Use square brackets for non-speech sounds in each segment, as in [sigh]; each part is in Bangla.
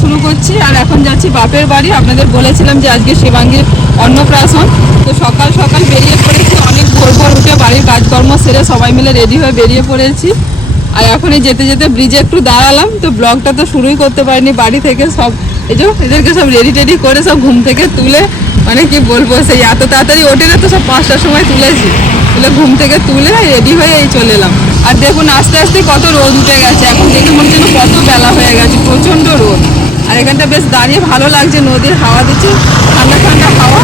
শুরু করছি আর এখন যাচ্ছি বাপের বাড়ি। আপনাদের বলেছিলাম যে আজকে শিবাঙ্গীর অন্নপ্রাশন। তো সকাল সকাল বেরিয়ে পড়েছি। অনেক ভোর ভোর উঠে বাড়ির কাজকর্ম সেরে সবাই মিলে রেডি হয়ে বেরিয়ে পড়েছি। আর এখন যেতে যেতে ব্রিজে একটু দাঁড়ালাম। তো ব্লগটা তো শুরুই করতে পারিনি। বাড়ি থেকে সব এই যে এদেরকে সব রেডি টেডি করে সব ঘুম থেকে তুলে মানে কি বলব, সেই এত তাড়াতাড়ি ওঠে না তো সব পাঁচটার সময় তুলেছি। তুলে ঘুম থেকে তুলে রেডি হয়ে এই চলে এলাম। আর দেখুন আস্তে আস্তে কত রোদ উঠে গেছে। এখন দেখে মনে হচ্ছে কত বেলা হয়ে গেছে। প্রচণ্ড রোদ। আর এখানটা বেশ দাঁড়িয়ে ভালো লাগছে, নদীর হাওয়া দিচ্ছে, ঠান্ডা ঠান্ডা হাওয়া।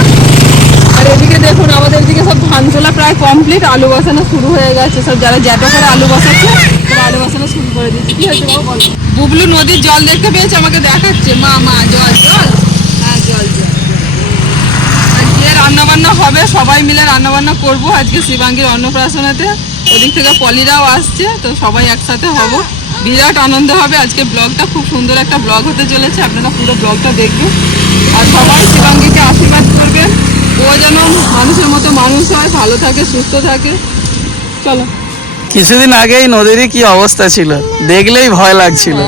আর এদিকে দেখুন, আমাদের এদিকে সব ধান তোলা প্রায় কমপ্লিট আলু বসানো শুরু হয়ে গেছে। সব যারা জ্যাটো করে আলু বসাচ্ছে আলু বসানো শুরু করে দিচ্ছে কি হয়েছে বাবা বলো? বুবলু নদীর জল দেখতে পেয়েছে, আমাকে দেখাচ্ছে। মা মা, জল জল। হ্যাঁ জল জল আজকে রান্না বান্না হবে, সবাই মিলে রান্না বান্না করব। আজকে শিবাঙ্গীর অন্নপ্রাশনেতে, ওদিক থেকে পলিরাও আসছে, তো সবাই একসাথে হব। বিরাট আনন্দ হবে। আজকে ব্লগটা খুব সুন্দর একটা ব্লগ হতে চলেছে। আপনারা পুরো ব্লগটা দেখবেন। আর সবাই শিবাঙ্গীকে আশীর্বাদ করবেন। ও যেন মানুষের মতো মানুষ হয় ভালো থাকে সুস্থ থাকে। চলো। কিছুদিন আগেই নদীরই কি অবস্থা ছিল? দেখলেই ভয় লাগছিল।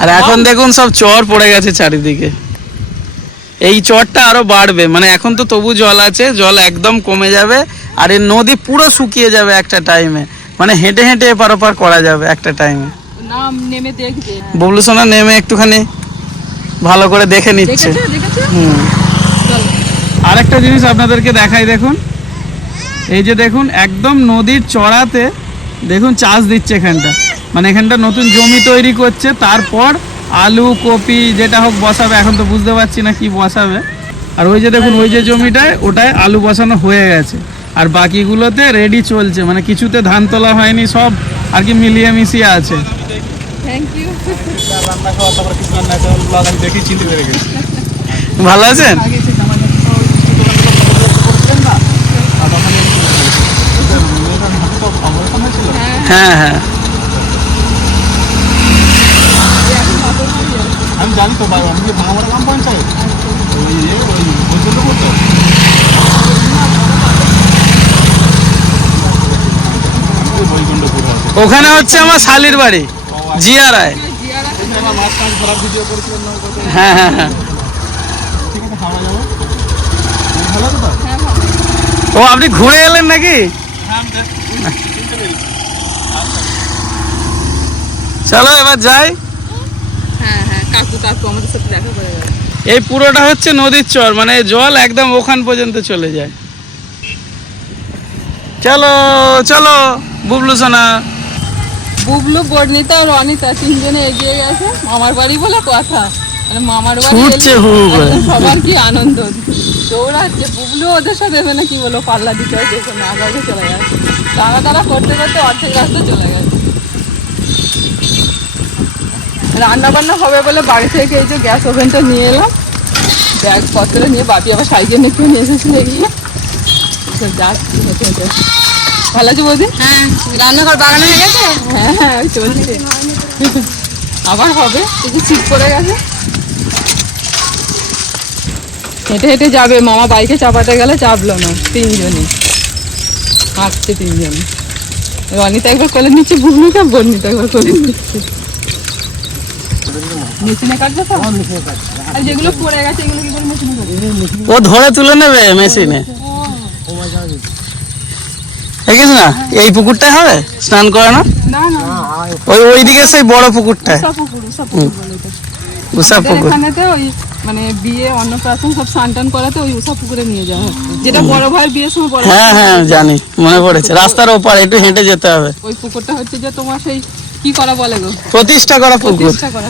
আর এখন দেখুন সব চর পড়ে গেছে চারিদিকে। এই চরটা আরও বাড়বে। মানে এখন তো তবু জল আছে জল একদম কমে যাবে। আর এই নদী পুরো শুকিয়ে যাবে একটা টাইমে মানে হেঁটে হেঁটে এপার ওপার করা যাবে একটা টাইমে নাম নেমে দেখবে। ববলু সোনা নেমে একটুখানি ভালো করে দেখে নিচ্ছে। হুম। আরেকটা জিনিস আপনাদেরকে দেখাই দেখুন। এই যে দেখুন একদম নদীর চড়াতে দেখুন চাষ দিচ্ছে এখানটা। মানে এখানটা নতুন জমি তৈরি করছে তারপর আলু কপি যেটা হোক বসাবে এখন তো বুঝতে পারছি না কি বসাবে। আর ওই যে দেখুন ওই যে জমিটায় ওটায় আলু বসানো হয়ে গেছে। আর বাকিগুলোতে রেডি চলছে মানে কিছুতে ধান তোলা হয়নি সব আর কি মিলিয়ে মিশিয়ে আছে। ভালো আছেন? হ্যাঁ হ্যাঁ। আমি জানি তো বাবা আমি যে ভাঙামারা গ্রাম পঞ্চায়েত। ওখানে হচ্ছে আমার শালির বাড়ি, জিয়ারায়। হ্যাঁ হ্যাঁ হ্যাঁ। ও, আপনি ঘুরে এলেন নাকি? চলো, এবার যাই। হ্যাঁ হ্যাঁ কাকু কাকু, আমাদের সাথে দেখা করে এই পুরোটা হচ্ছে নদীর চর মানে জল একদম ওখান পর্যন্ত চলে যায়। চলো চলো বুবলু সোনা। বুবলু বর্ণিতা আর অনিতা তিনজনে এগিয়ে গেছে মামার বাড়ি বলে কথা। মানে মামার বাড়ি সবার কি আনন্দ? দৌড়াচ্ছে বুবলু ওদের সাথে এবে না কি বলো পাল্লা দিতে হয় দেখো না আগে চলে গেছে। তারা তারা করতে করতে অর্ধেক রাস্তা চলে গেছে। রান্না বান্না হবে বলে বাড়ি থেকে এই যে গ্যাস ওভেনটা নিয়ে এলাম। ব্যাগ পত্র নিয়ে বাপি আবার সাইকেল নিয়ে নিয়ে এসেছিল এসব যাচ্ছি হেঁটে হেঁটে ভালো আছে বৌদি? হ্যাঁ রান্নাঘর বাগানো হয়ে গেছে? হ্যাঁ হ্যাঁ ওই চলছে আবার হবে? কিছু ঠিক করে গেছে। হেঁটে হেঁটে যাবে। মামা বাইকে চাপাতে গেলে চাপলো না তিনজনই। হাঁটছে তিনজনই রনিতা একবার কোলে নিচ্ছে ভূমিকা বর্ণিতা একবার কোলে নিচ্ছে মেশিনে কাটবে তো? আর যেগুলো পড়ে গেছে এগুলো কি করে মেশিনে কাটবে? ও ধরে তুলে নেবে মেশিনে। দেখিস না? এই পুকুরটাই হবে? স্নান করে না? না না। ওই ওইদিকে সেই বড় পুকুরটায়। সব পুকুর সব পুকুর বলে এটা। উষা পুকুর। মানে বিয়ে অন্নপ্রাশন সব স্নান টান করাতে ওই উষা পুকুরে নিয়ে যাওয়া হয়। যেটা বড় ভাইয়ের বিয়ের সময় বড় হ্যাঁ হ্যাঁ জানি। মনে পড়েছে। রাস্তার ওপার একটু হেঁটে যেতে হবে। ওই পুকুরটা হচ্ছে যে তোমার সেই কি করা বলে গো? প্রতিষ্ঠা করা পুকুর। প্রতিষ্ঠা করা।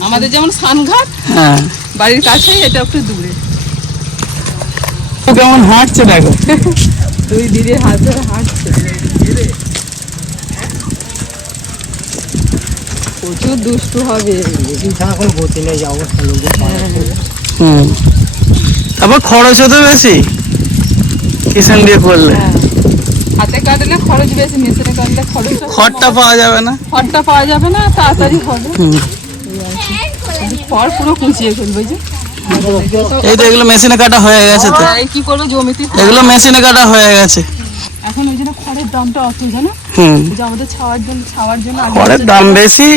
আমাদের যেমন সানঘাট হ্যাঁ। বাড়ির কাছেই এটা একটু দূরে। কেমন হাঁটছে দেখো। দুই দিদির হাত ধরে হাঁটছে। প্রচুর দুষ্টু হবে। হুম। তারপর খরচও তো বেশি। কিষান দিয়ে করলে। হ্যাঁ। হাতে কাটলে খরচ বেশি মেশিনে কাটলে খরচ খড়টা পাওয়া যাবে না? খড়টা পাওয়া যাবে না তাড়াতাড়ি হবে। খড় পুরো কুচিয়ে ফেলবে যে। এই তো এগুলো মেশিনে কাটা হয়ে গেছে তো। কি করব জমিতে এগুলো মেশিনে কাটা হয়ে গেছে। এখন ওই জন্য খড়ের দামটা অত জানো? যে আমাদের ছাওয়ার জন্য ছাওয়ার জন্য খড়ের দাম বেশি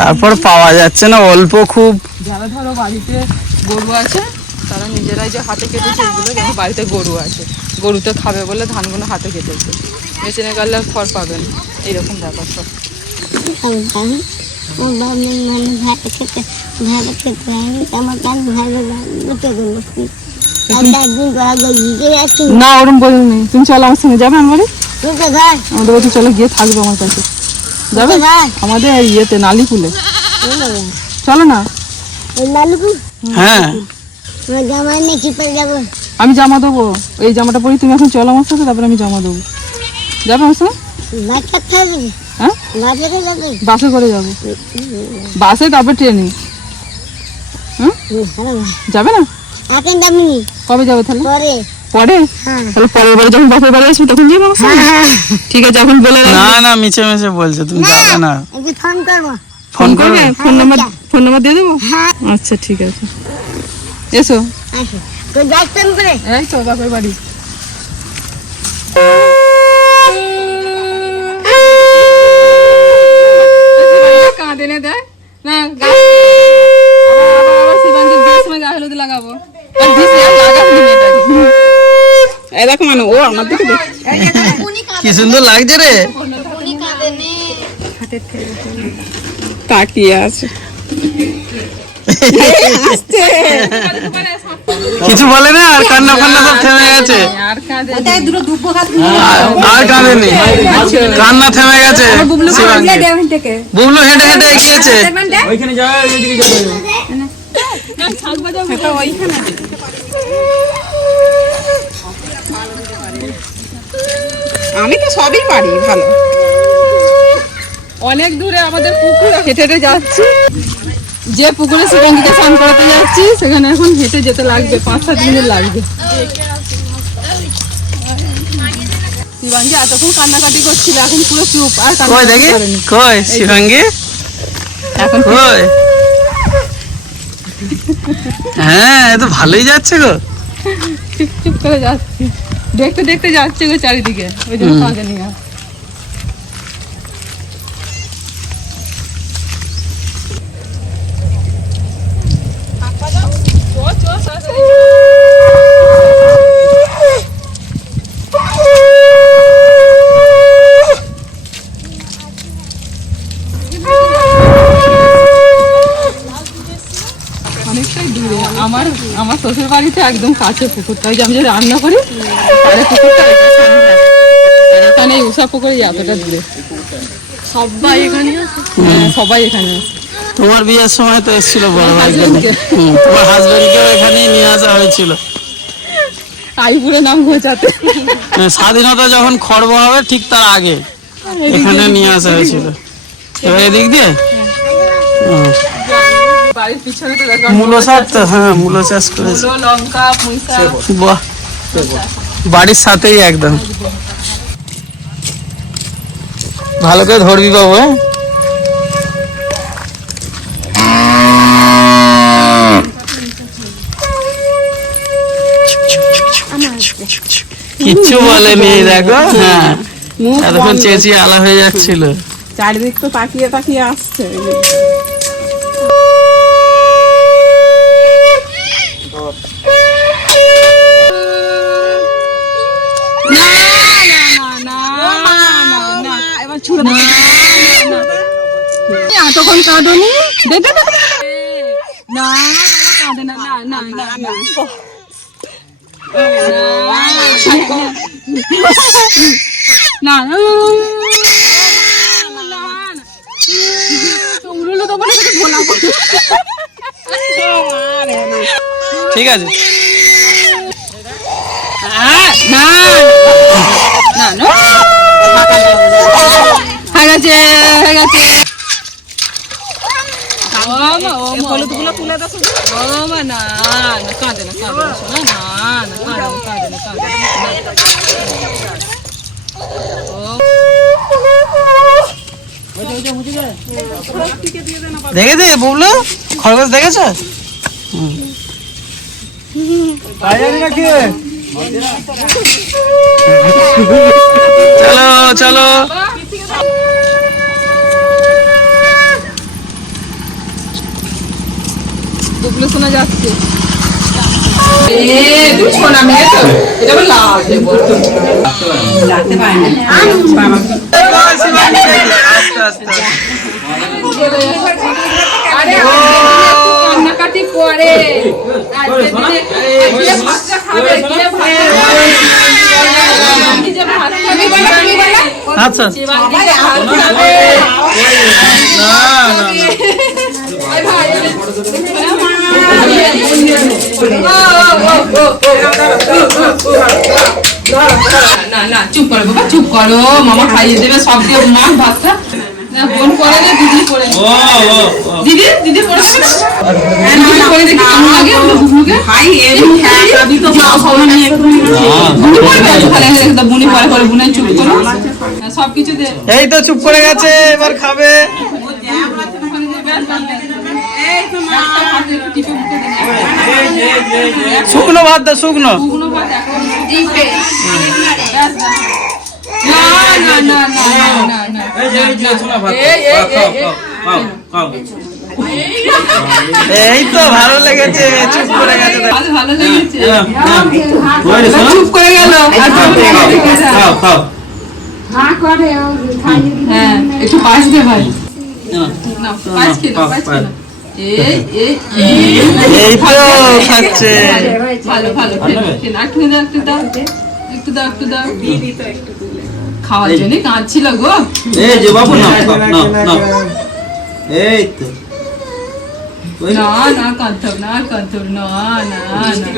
তারপর পাওয়া যাচ্ছে না অল্প খুব। যারা ধরো বাড়িতে গরু আছে তারা নিজেরাই যে হাতে কেটেছে এগুলো যেমন বাড়িতে গরু আছে। গরুতে খাবে বলে ধানগুলো হাতে কেটেছে। মেশিনে গেলে আর খড় পাবেন এইরকম ব্যাপার সব। না। ওরম বলিনি তুমি চলো আমার সঙ্গে যাবে আমার আমাদের বাড়ি চলো গিয়ে থাকবে আমার কাছে। যাবে? আমাদের ইয়েতে নালিকুলে চলো না। হ্যাঁ। আমি জামা দেবো। এই জামাটা পরি তুমি এখন চলো আমার সাথে তারপরে আমি জামা দেবো। যাবে আমার সঙ্গে হ্যাঁ? বাসে করে যাব? বাসে তারপর ট্রেনে। যাবে না? কবে যাবে তাহলে? পরে। পরে? হ্যাঁ। তাহলে পরের বারে যখন বাপের বাড়ি আসবি তখন যাব আমার ঠিক আছে এখন বলে না না মিছে মিছে বলছে তুমি যাবে না। ফোন করব। ফোন করবে? ফোন নাম্বার ফোন নাম্বার দিয়ে দেবো? আচ্ছা ঠিক আছে। এসো। এই তো বাপের বাড়ি। কাঁদে নে দেয় না লাগাবো। এই দেখো মানে ও আমার দিকে কি সুন্দর লাগছে রে। তাকিয়ে আছে। [laughs] কিছু বলে না আর কান্না ফান্না সব থেমে গেছে। আর কাঁদে আর কাঁদেনি। কান্না থেমে গেছে বুবলু হেঁটে হেঁটে এগিয়েছে। আমি তো সবই পারি ভালো। অনেক দূরে আমাদের পুকুর হেঁটে হেঁটে যাচ্ছি। যে পুকুরে শিবঙ্গিকে স্নান করাতে যাচ্ছি সেখানে এখন হেঁটে যেতে লাগবে পাঁচ সাত মিনিট লাগবে। শিবাঙ্গি এতক্ষণ কান্নাকাটি করছিল এখন পুরো চুপ আর কই কান্নাকাটি দেখি? করেনি। কই শিবাঙ্গী? এখন কই? হ্যাঁ এ তো ভালোই যাচ্ছে গো। চুপ চুপ করে যাচ্ছি। দেখতে দেখতে যাচ্ছে গো চারিদিকে ওই জন্য কাঁদে নিয়ে অনেকটাই দূরে আমার আমার শ্বশুর বাড়িতে একদম কাছে পুকুরটা ওই যে আমি যে রান্না করি তাহলে পুকুরটা এখানে উষা পুকুরে এতটা দূরে। সবাই এখানে আছে? হ্যাঁ, সবাই এখানে আছে। তোমার বিয়ের সময় তো এসেছিল বড় ভাই তোমার হাজবেন্ডকেও এখানেই নিয়ে আসা হয়েছিল। আইপুরে নাম ঘোচাতে মানে স্বাধীনতা যখন খর্ব হবে ঠিক তার আগে এখানে নিয়ে আসা হয়েছিল। এবার এদিক দিয়ে? হুম। বাড়ির পিছনে তো মূলো চাষ তো হ্যাঁ মূলো চাষ করেছে। বাহ। বাড়ির সাথেই একদম। ভালো করে ধরবি বাবু হ্যাঁ? কিচ্ছু বলেনি দেখো হ্যাঁ। এতক্ষণ চেঁচিয়ে আলা হয়ে যাচ্ছিল। চারিদিক তো তাকিয়ে তাকিয়ে আসছে। এতক্ষণ কাঁদনি দে দে, দে, দে। না কাঁদে না না না না না না না উড়লো তো বলে ভোলা ঠিক আছে না না না হয়ে হয়ে কাঁদে না দেখেছি বুবলু? খরগোশ দেখেছ নাকি চলো চলো। দুপুরে শোনা যাচ্ছে। আস্তে আস্তে করে আচ্ছা না না না আই ভাই না না চুপ করো বাবা চুপ করো মামা খাইয়ে দেবে সব দিয়ে মা ভাতটা এই তো চুপ করে গেছে এবার খাবে। শুকনো ভাত দা শুকনো। শুকনো ভাত না না না না না এই এই তো ভালো লেগেছে চুপ করে গেছে ভালো লেগেছে হ্যাঁ একটু পাশ দে ভাই হ্যাঁ। না কিলো পাঁচ, পাঁচ পাঁচ। এই তো একটু দাও একটু দাও একটু দাও একটু দাও খাওয়ার জন্য কাঁদছিল গো। এই যে বাবু না না না এই তো। না না কাঁদতে না কাঁদতে না না না না।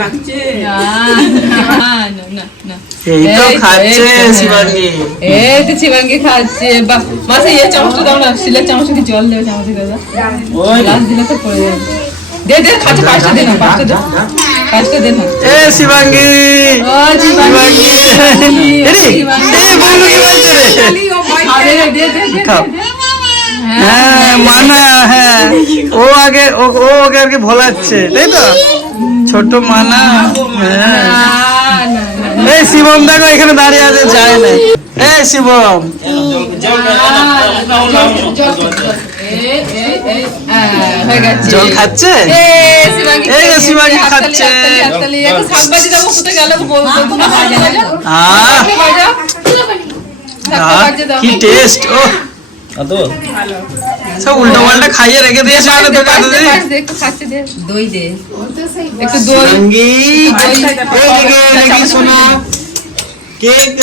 না না এই তো খাচ্ছে শিবাঙ্গী। এই তো শিবাঙ্গি খাচ্ছে। বাহ মাসে এই চামচটা দাও না শিলের চামচটা জল দেবে চামচ দাদা ওই গ্লাস দিলে তো পড়ে যাবে। দে দে খাচ্ছে পাঁচটা দে না পাঁচটা দে। এ শিবাঙ্গী। ও শিবাঙ্গি। এরে এই বন্ধু কি বলছে রে। রে। হ্যাঁ মানা হ্যাঁ। ও আগে ও ও ওকে আর কি ভোলাচ্ছে তাই তো? ছোট মানা হ্যাঁ। এই শিবম দেখো এখানে দাঁড়িয়ে আছে যায় না এই শিবম এই, এই, এই, হয়ে। জল খাচ্ছে এই, এই। কি টেস্ট ও সব উল্টো পাল্টা খাইয়ে রেখে দিয়েছে মানে তোকে দে, একটু খাচ্ছে দে। একটু দই। এইদিকে শোনা কেক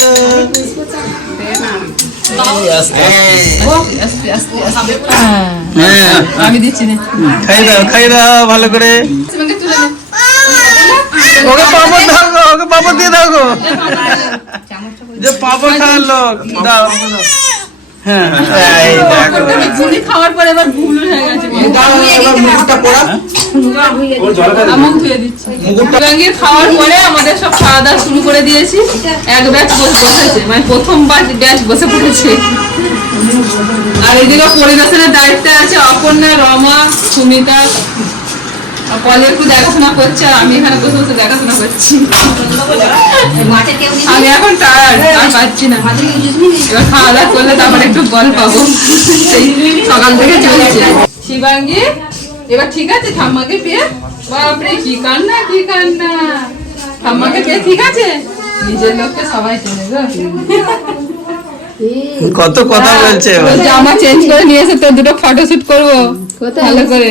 হ্যাঁ আমি খাই দাও খাই দাও ভালো করে। ওকে পাপড় দাও ওকে পাপড় দিয়ে দাও গো যে পাপড় খাওয়ার লোক দাও হ্যাঁ খাওয়ার পরে হয়ে আমাদের সব খাওয়া দাওয়া শুরু করে দিয়েছি। এক ব্যাচ বসেছে মানে প্রথমবার ব্যাচ বসে পড়েছে। আর এদিকে পরিবেশনের দায়িত্বে আছে অপর্ণা রমা সুমিতা দেখাশোনা করছে, আর আমি এখানে বসে বসে দেখাশোনা করছি। এবার খাওয়া দাওয়া করলে একটু বল পাবো। সকাল থেকে এবার ঠিক আছে বাপরে ঠিক আছে? নিজের লোককে সবাই চেনে গো কত কথা বলছে জামা চেঞ্জ করে নিয়ে এসে তোর দুটো ফটোশুট করব। ভালো করে।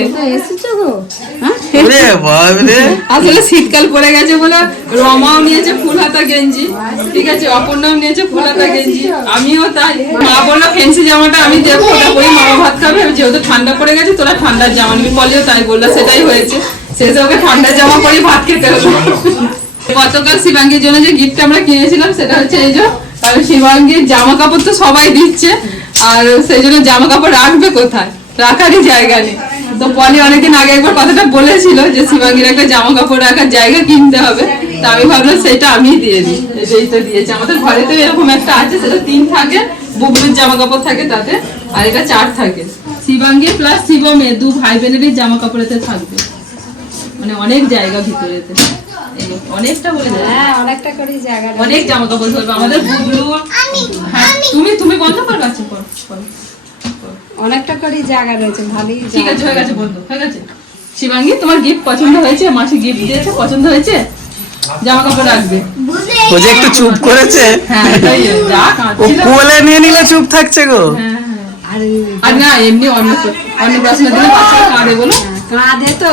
আসলে শীতকাল পড়ে গেছে বলে রমাও নিয়েছে ফুল হাতা গেঞ্জি। ঠিক আছে অপর্ণাও নিয়েছে ফুল হাতা গেঞ্জি। আমিও তাই। মা বলল ফেন্সি জামাটা আমি দেবো ওটা পরে মামা ভাত খাবে। যেহেতু ঠান্ডা পড়ে গেছে তোরা ঠান্ডার জামা নিবি। পলিও তাই বলল সেটাই হয়েছে। শেষে ওকে ঠান্ডার জামা পরে ভাত খেতে হলো। গতকাল শিবাঙ্গীর জন্য যে গিফট আমরা কিনেছিলাম সেটা হচ্ছে এই যে কারণ শিবাঙ্গীর জামা কাপড় তো সবাই দিচ্ছে, আর সেই জন্য জামা কাপড় রাখবে কোথায়? রাখারই জায়গা নেই। তো পলি অনেকদিন আগে একবার কথাটা বলেছিল যে শিবাঙ্গীর একটা জামা কাপড় রাখার জায়গা কিনতে হবে। তা আমি ভাবলাম সেটা আমি দিয়ে দিই। তো দিয়েছি। আমাদের ঘরে তো এরকম একটা আছে, সেটা তিন থাকে, বুবলুর জামা কাপড় থাকে তাতে, আর এটা চার থাকে। শিবাঙ্গী প্লাস শিবমে দু ভাই বোনেরই জামা কাপড়েতে থাকবে। মানে অনেক জায়গা ভিতরেতে। অনেকটা বলে হ্যাঁ অনেকটা করে জায়গা অনেক জামা কাপড় ধরবে আমাদের হ্যাঁ তুমি তুমি বন্ধ করবে? আচ্ছা করো, করো। অনেকটা করে জায়গা রয়েছে ভালোই ঠিক আছে হয়ে গেছে বন্ধু হয়ে গেছে। শিবাঙ্গী তোমার গিফট পছন্দ হয়েছে? মাসি গিফট দিয়েছে পছন্দ হয়েছে? জামা কাপড় রাখবে ও যে একটু চুপ করেছে। হ্যাঁ ও কোলে নিয়ে নিলে চুপ থাকছে গো। হ্যাঁ হ্যাঁ। আর না এমনি অন্য অন্য দিনে বাচ্চারা কাঁদে বলো। কাঁধে তো।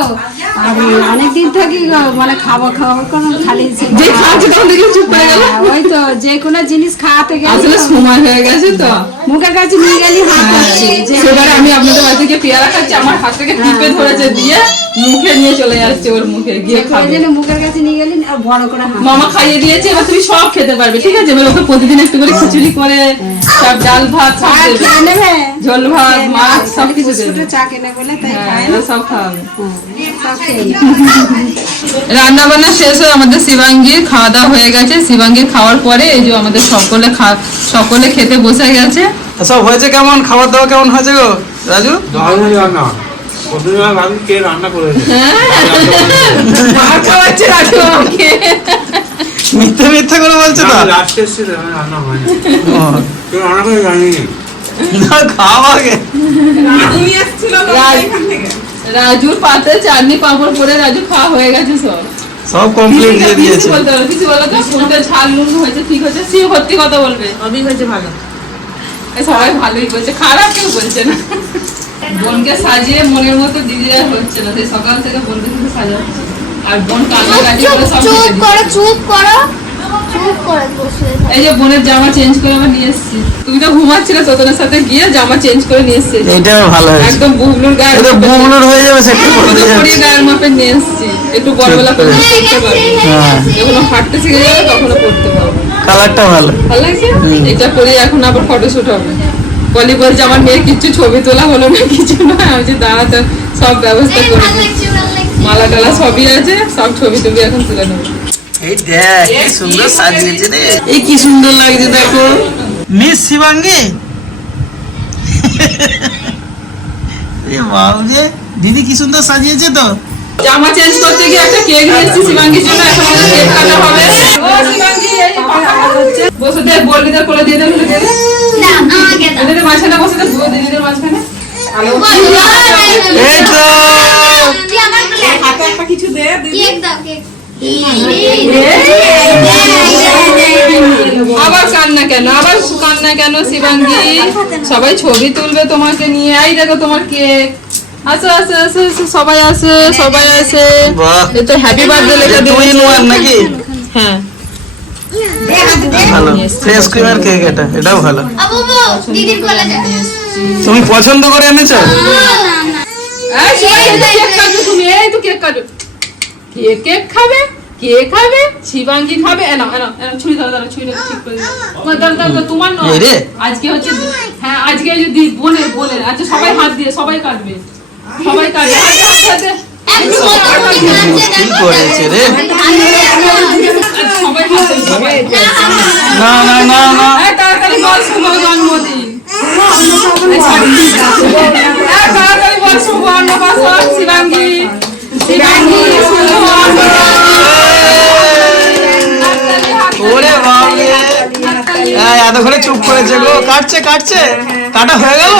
আর অনেকদিন থেকে মানে খাব খাব কোনো খালি যে খাচ্ছে তখন দেখি চুপ করে গেল। হ্যাঁ, ওই তো যে কোনো জিনিস খাওয়াতে গেলে আসলে সময় হয়ে গেছে তো। মুখের কাছে নিয়ে গেলে হাত করছে সেবারে আমি আপনাদের বাড়ি থেকে পেয়ারা খাচ্ছি আমার হাত থেকে টিপে ধরেছে দিয়ে মুখে নিয়ে চলে যাচ্ছে ওর মুখে গিয়ে খাবে। মুখের কাছে নিয়ে গেলে আর বড় করে মামা খাইয়ে দিয়েছে এবার তুমি সব খেতে পারবে ঠিক আছে? এবার ওকে প্রতিদিন একটু করে খিচুড়ি করে সব ডাল ভাত সব দেবে। ঝোল ভাত মাছ সব কিছু দেবে। চা কিনে বলে তাই হ্যাঁ, খায় সব খাওয়াবে। হ্যাঁ। [laughs] রান্না বান্না শেষ হয়ে আমাদের শিবাঙ্গীর খাওয়া দাওয়া হয়ে গেছে। শিবাঙ্গীর খাওয়ার পরে এই যে আমাদের সকলে খা সকলে খেতে বসে গেছে। সব হয়েছে কেমন? খাবার দাবার কেমন হয়েছে গো? রাজু? রান্না কে করেছে মিথ্যে মিথ্যে করে বলছে তো? রান্না হয়নি রান্না করে জানিনি না খাও আগে রাজুর পাতে চাটনি পাঁপড় পরে রাজু খাওয়া হয়ে গেছে সব। সব কমপ্লিট দিয়ে কিছু দিয়েছে। বলতে কিছু বলো তো? কোনটা ঝাল নুন হয়েছে ঠিক হয়েছে? সে সত্যি কথা বলবে। সবই হয়েছে ভালো। সবাই ভালোই বলছে খারাপ কেউ বলছে না। বোনকে সাজিয়ে মনের মতো দিদি আর হচ্ছে না সেই সকাল থেকে বোনকে সাজাচ্ছে। আর বোন কান্নাকাটি করে সব চুপ করো চুপ করো। এই যে বোনের জামা চেঞ্জ করে আবার নিয়ে এসেছি। তুমি তো ঘুমাচ্ছিলে তোতনের সাথে গিয়ে জামা চেঞ্জ করে নিয়ে এসেছি। এটাও ভালো হয়েছে। একদম বুবলুর গায়ে এটা বুমলুর হয়ে যাবে সেটা বলতে পরি গায়ের মাপে নিয়ে এসেছি। একটু বড়বেলা করে পড়তে পারবে। হ্যাঁ যখন হাঁটতে শিখে যাবে তখন পড়তে পারবে। কালারটা ভালো। ভালো লাগছে? এটা পরে এখন আবার ফটোশুট হবে। বলি বলছে আমার মেয়ের কিচ্ছু ছবি তোলা হলো না কিছু না। আমি যে দাঁড়াতে সব ব্যবস্থা করে দিচ্ছি। মালা টালা সবই আছে সব ছবি টবি এখন তুলে নেব। এই দেখ কি সুন্দর সাজিয়েছে রে। এই কি সুন্দর লাগছে দেখো। মিস শিবাঙ্গী? যে দিদি কি সুন্দর সাজিয়েছে তো। জামা চেঞ্জ করতে গিয়ে একটা কেক নিয়ে এসেছি শিবাঙ্গির জন্য এখন আমাদের কেক কাটা হবে। ও শিবাঙ্গি এই হচ্ছে। বসে দে করে দিয়ে না, আমাকে দাও। এদের মাঝখানে বসে দে দিদিদের মাঝখানে। আলো। এই তো। তুই আমার কোলে হাতে একটা কিছু দে দিদি। কেক দাও, কেক। আবার কান্না কেন? আবার কান্না কেন শিবাঙ্গি? সবাই ছবি তুলবে তোমাকে নিয়ে। এই দেখো তোমার কেক। আসো আসো আসো আসো, সবাই আসে সবাই আসে। তো হ্যাপি বার্থডে লেখা টু ইন ওয়ান নাকি? হ্যাঁ। ভালো। ফ্রেশ ক্রিমের কেক এটা এটাও ভালো। আবু, আবু, দিদির কোলে যা। তুমি পছন্দ করে এনেছো? না, না, না। এই শিবাঙ্গি, এই কেক কাটো তুমি এই তো কেক কাটো। কে কেক খাবে? কে খাবে? শিবাঙ্গি খাবে? এনা এনা এনা ছুরি ধরো ধরো ছুরি ঠিক করে দাও। দাও দাও, তোমার নয়। রে। আজকে হচ্ছে হ্যাঁ আজকে এই যে দি- বোনের বোনের। আচ্ছা সবাই হাত দিয়ে সবাই কাটবে। সবাই কাটবে। আচ্ছা, না না না না এই তাড়াতাড়ি বল শুভ জন্মদিন। তাড়াতাড়ি বল শুভ শিবাঙ্গি। ওরে বাবরে এতক্ষণে চুপ করেছে গো। কাটছে কাটছে। কাটা হয়ে গেল?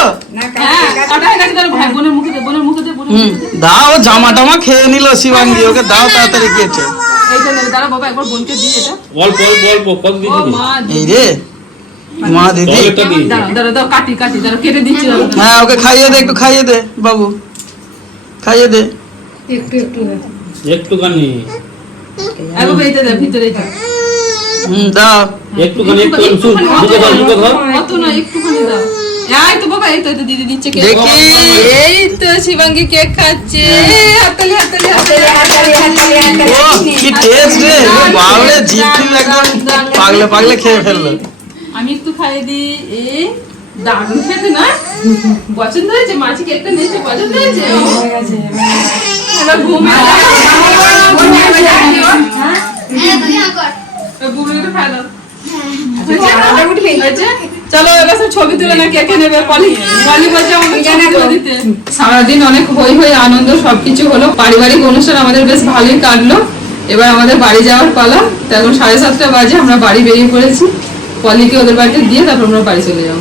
কাটা গেছে তাহলে ভাই বোনের মুখে দে বোনের মুখে দে বোনের হুম মুখে দে। দাও জামা টামা খেয়ে নিল শিবাঙ্গি ওকে দাও তাড়াতাড়ি কেটে মা এই রে মা দিদি। হ্যাঁ ওকে খাইয়ে দে একটু খাইয়ে দে বাবু। খাইয়ে দে। একটু একটু একটুখানি। এইটা দে ভিতরে হুম দাও। একটুখানি একটুখানি চুপ মুখে ধর মুখে ধর। অত না একটুখানি দাও। এই তো বাবা এই তো দিদি দিচ্ছে কেক। দেখি। এই তো শিবাঙ্গি কেক খাচ্ছে। হাততালি হাততালি হাততালি হাততালি হাততালি ও কি টেস্ট রে। বাবরে জিভ একদম পাগলে পাগলে খেয়ে ফেলল। আমি একটু খাইয়ে দিই। এই দারুণ খেতে না? পছন্দ হয়েছে? মাছি কেকটা নিয়েছে পছন্দ হয়েছে। হ্যাঁ, হ্যাঁ হয়ে। চলো এবার ছবি তুলে না নেবে? পলি পলি বলছে দিতে। সারাদিন অনেক হই হই আনন্দ সবকিছু হলো। পারিবারিক অনুষ্ঠান আমাদের বেশ ভালোই কাটলো। এবার আমাদের বাড়ি যাওয়ার পালা। তো এখন সাড়ে সাতটা বাজে আমরা বাড়ি বেরিয়ে পড়েছি। পলিকে ওদের বাড়িতে দিয়ে তারপর আমরা বাড়ি চলে যাব।